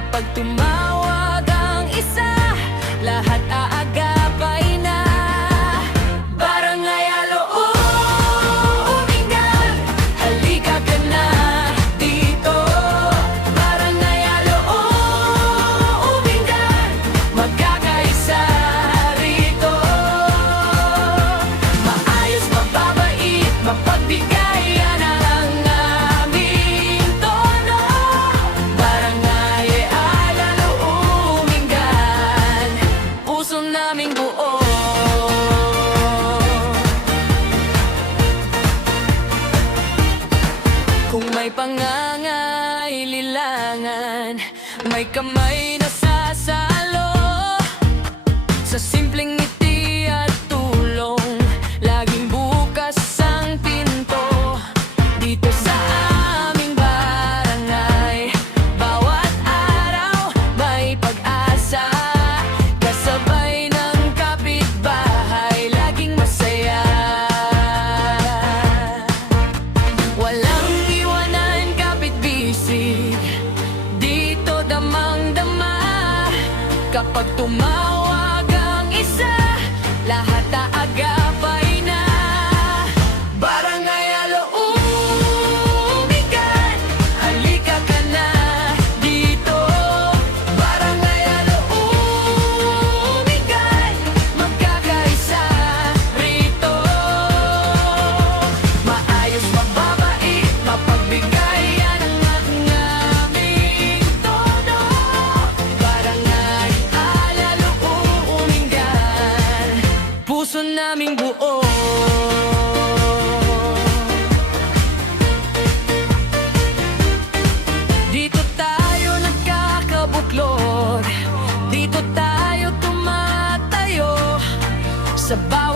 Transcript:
Kapag tumawag ang isa, lahat aagapay na. Barangay Aloomingan, halika ka na dito. Barangay Aloomingan, magkakaisa rito. Maayos, mababait, mapagbigayan ang aming tono. Barangay Aloomingan, puso naming buo. Kung may pangangailangan, may kamay na sasalo. Sa simpleng ngiti at tulong, laging bukas ang pinto. Dito sa aming barangay, bawat araw may pag-asa. Kasabay ng kapitbahay, laging masaya. Walang iwanan kapit-bisig, dito damang-dama. Kapag tumawag ang isa, lahat aagapay na. Barangay Aloomingan, halika ka na dito. Barangay Aloomingan, magkakaisa rito. Maayos, mababait, mapagbigayan ang aming tono. Barangay Aloomingan, puso naming buo. Dito tayo nagkakabuklod, dito tayo tumatayo. Sa bawat